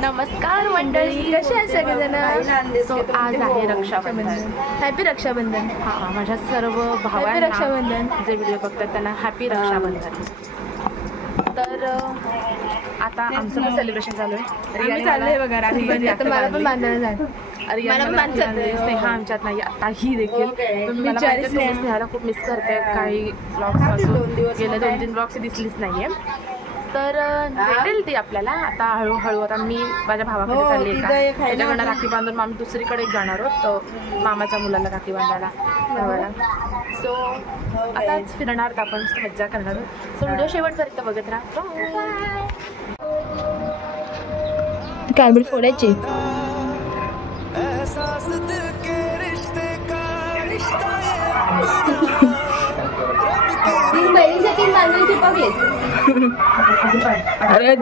नमस्कार मंडळी, कसे आहे सगळेजण? आज आहे रक्षाबंधन. हॅपी रक्षाबंधन. हा, माझ्या सर्व भावांना रक्षाबंधन जे व्हिडिओ बघतात त्यांना हॅपी रक्षाबंधन. तर आता आमचं पण सेलिब्रेशन चालू आहे. चाललंय बघा राखी. मला पण बांधायला जाय. स्नेहा आमच्यात नाही आताही देखील. स्नेहाला खूप मिस करते. काही ब्लॉग्स पासून गेले 2-3 ब्लॉग्स दिसलीच नाहीये. तर भेटेल ती आपल्याला आता हळूहळू. आता मी माझ्या भावाकडे चालली आहे का त्याच्याकडनं राखी बांधून मग आम्ही दुसरीकडे जाणार आहोत. तर मामाच्या मुलाला राखी बांधायला भावाला. सो आताच फिरणार तर आपण मज्जा करणार आहोत. सो व्हिडिओ शेवटपर्यंत बघत राहा. कार्बेट फोडायची. बहिणीसाठी बांधून चिपकले. अरे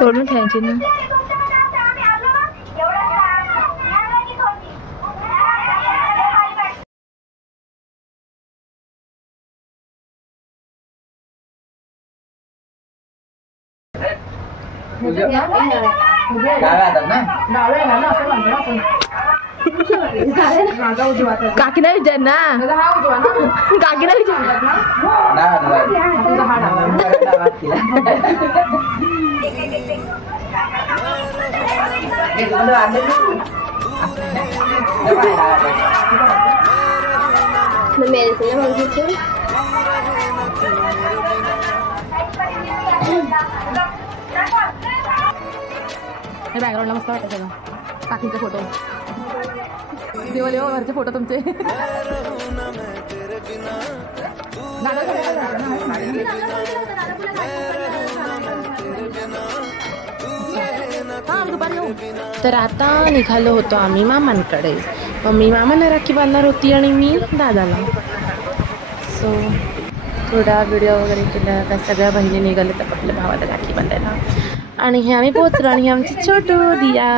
तोडून ठेवायची ना. काकीना विचार ना. काकीना विचार. मेरे से बॅकग्राऊंडला मस्त वाटतं सगळं. काकींचे फोटो देवले घरचे फोटो तुमचे. तर आता निघालो होतो आम्ही मामांकडे. मम्मी मामांना राखी बांधणार होती आणि मी दादाला. सो थोडा व्हिडिओ वगैरे केला. त्या सगळ्या बहिणी निघाले तर आपल्या भावाला राखी बांधायला. आणि हे आम्ही पोचलो आणि आमची छोटू दिया.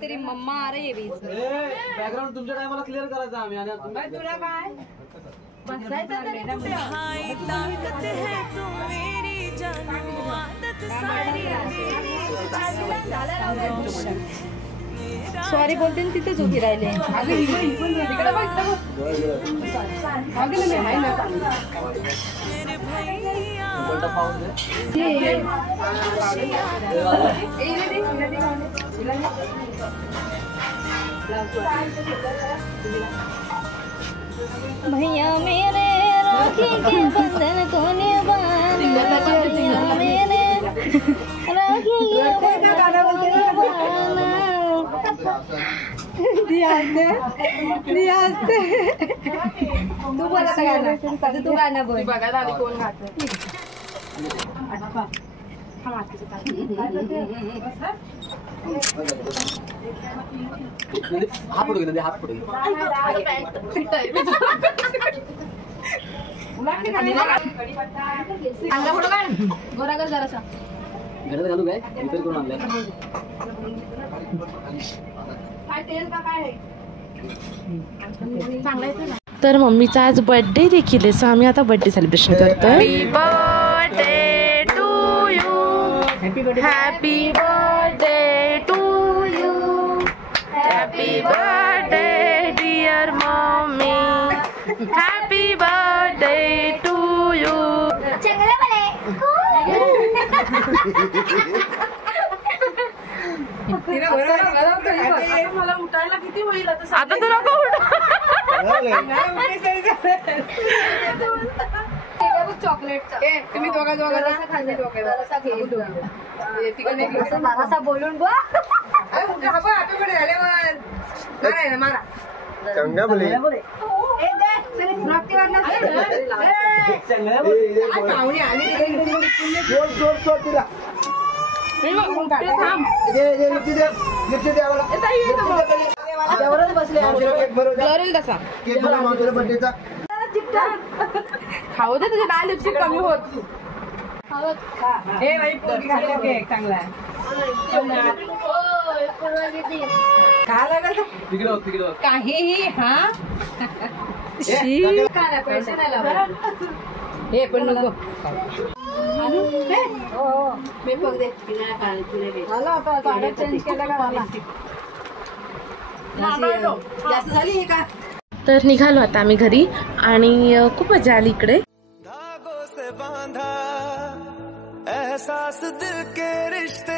तेरी मम्मा आ रही है बीच में. बॅकग्राऊंड तुमच्या टायमाला क्लिअर करायचं आम्ही. आणि तुला काय बसायचं तरी कुठे? सॉरी बोलते ना तिथेच उभी राहिले. भैया मेरे राखी के बंधन को निभाना. मेरे राखी के बंधन को निभाना. तू बोला गाणं. तू गाणं बोल. बघायला आली कोण घातलं. हा फोटो घेतला. हा फोटो गोरा कर जरासा. घरात घालू काय इतर कोण आणलाय. तर मम्मीचा आज बर्थडे देखील आहे. सो आम्ही आता बर्थडे सेलिब्रेशन करतोय. Birthday to you. Happy birthday to you. Happy birthday dear mummy. Happy birthday to you. मला उठायला किती होईल आता तू नको चॉकलेटचा. तुम्ही दोघा बोलून मारा चांगला बोले. खाऊ तुझे 10 लिपस्टिक कमी होत. चांगला आहे. तिकडे बघ, तिकडे बघ. काहीही हा शी. काय नाही, पैसे नाही लावत. हे पण नको मी बघ दे झालं आता गाड्या चेंज केल्या का झाला जास्त झाली हे का तर निघालो आता आम्ही घरी आणि खूप मजा आली इकडे. धागों से बांधा एहसास दिल के रिश्ते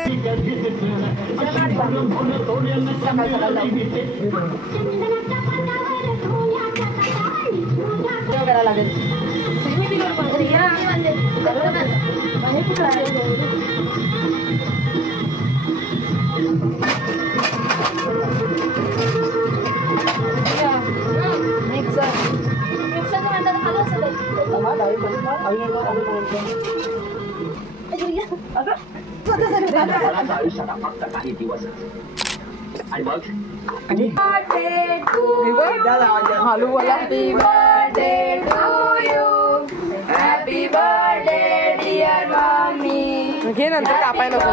करायला लागेल हालू वाला. घे नंतर कापाय नको.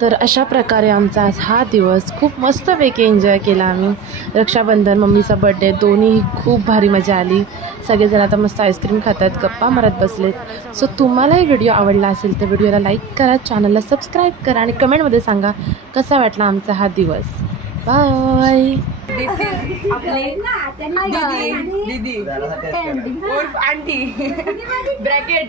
तर अशा प्रकारे आमचा आज हा दिवस खूप मस्तपैकी एन्जॉय केला आम्ही. रक्षाबंधन, मम्मीचा बर्थडे दोन्ही खूप भारी मजा आली. सगळेजण आता मस्त आईस्क्रीम खात आहेत, गप्पा मारत बसलेत. सो तुम्हालाही व्हिडिओ आवडला असेल तर व्हिडिओला लाईक करा, चॅनलला सबस्क्राईब करा आणि कमेंटमध्ये सांगा कसा वाटला आमचा हा दिवस. बाय. दिस इज आपली दीदी उर्फ आंटी. ब्रॅकेट